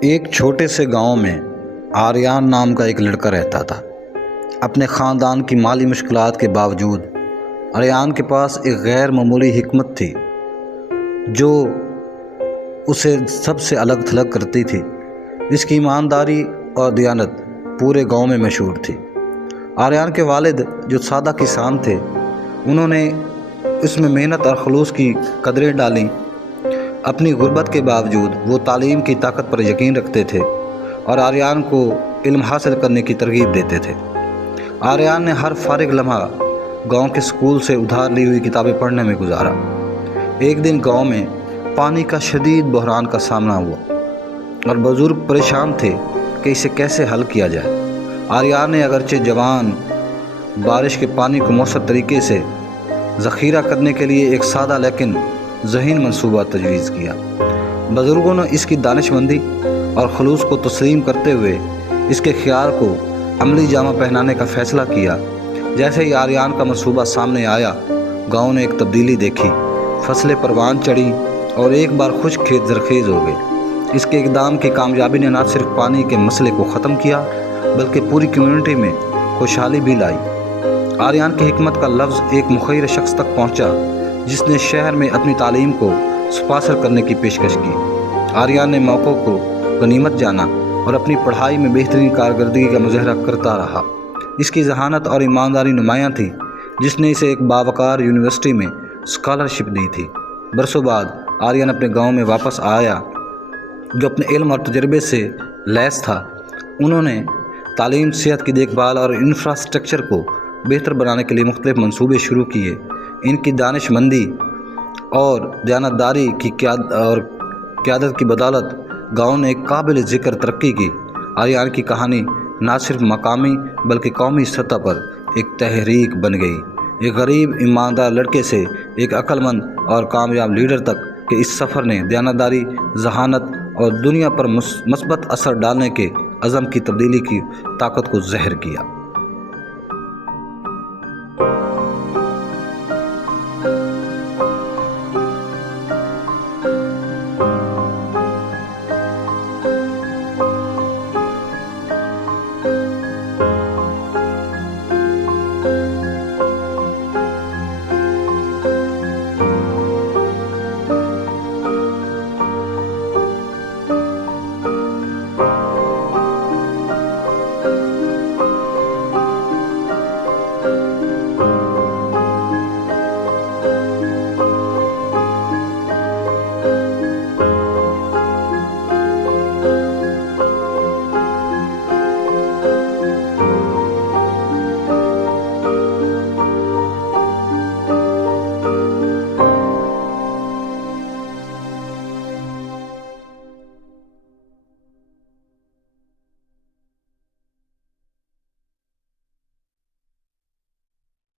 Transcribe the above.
ایک چھوٹے سے گاؤں میں آریان نام کا ایک لڑکا رہتا تھا۔ اپنے خاندان کی مالی مشکلات کے باوجود آریان کے پاس ایک غیر معمولی حکمت تھی جو اسے سب سے الگ تھلگ کرتی تھی۔ اس کی ایمانداری اور دیانت پورے گاؤں میں مشہور تھی۔ آریان کے والد جو سادہ کسان تھے، انہوں نے اس میں محنت اور خلوص کی قدریں ڈالیں۔ اپنی غربت کے باوجود وہ تعلیم کی طاقت پر یقین رکھتے تھے اور آریان کو علم حاصل کرنے کی ترغیب دیتے تھے۔ آریان نے ہر فارغ لمحہ گاؤں کے اسکول سے ادھار لی ہوئی کتابیں پڑھنے میں گزارا۔ ایک دن گاؤں میں پانی کا شدید بحران کا سامنا ہوا اور بزرگ پریشان تھے کہ اسے کیسے حل کیا جائے۔ آریان نے اگرچہ جوان بارش کے پانی کو مؤثر طریقے سے ذخیرہ کرنے کے لیے ایک سادہ لیکن ذہین منصوبہ تجویز کیا۔ بزرگوں نے اس کی دانش مندی اور خلوص کو تسلیم کرتے ہوئے اس کے خیال کو عملی جامہ پہنانے کا فیصلہ کیا۔ جیسے ہی آریان کا منصوبہ سامنے آیا، گاؤں نے ایک تبدیلی دیکھی۔ فصلیں پروان چڑھیں اور ایک بار خشک کھیت زرخیز ہو گئے۔ اس کے اقدام کی کامیابی نے نہ صرف پانی کے مسئلے کو ختم کیا بلکہ پوری کمیونٹی میں خوشحالی بھی لائی۔ آریان کی حکمت کا لفظ ایک مخیر شخص تک پہنچا جس نے شہر میں اپنی تعلیم کو سپاسر کرنے کی پیشکش کی۔ آریان نے موقع کو غنیمت جانا اور اپنی پڑھائی میں بہترین کارکردگی کا مظاہرہ کرتا رہا۔ اس کی ذہانت اور ایمانداری نمایاں تھی جس نے اسے ایک باوقار یونیورسٹی میں اسکالرشپ دی تھی۔ برسوں بعد آریان اپنے گاؤں میں واپس آیا جو اپنے علم اور تجربے سے لیس تھا۔ انہوں نے تعلیم، صحت کی دیکھ بھال اور انفراسٹرکچر کو بہتر بنانے کے لیے مختلف منصوبے شروع کیے۔ ان کی دانش مندی اور دیانتداری کی قیادت کی بدولت گاؤں نے ایک قابل ذکر ترقی کی۔ آریان کی کہانی نہ صرف مقامی بلکہ قومی سطح پر ایک تحریک بن گئی۔ ایک غریب ایماندار لڑکے سے ایک عقل مند اور کامیاب لیڈر تک کہ اس سفر نے دیانتداری، ذہانت اور دنیا پر مثبت اثر ڈالنے کے عزم کی تبدیلی کی طاقت کو ظاہر کیا۔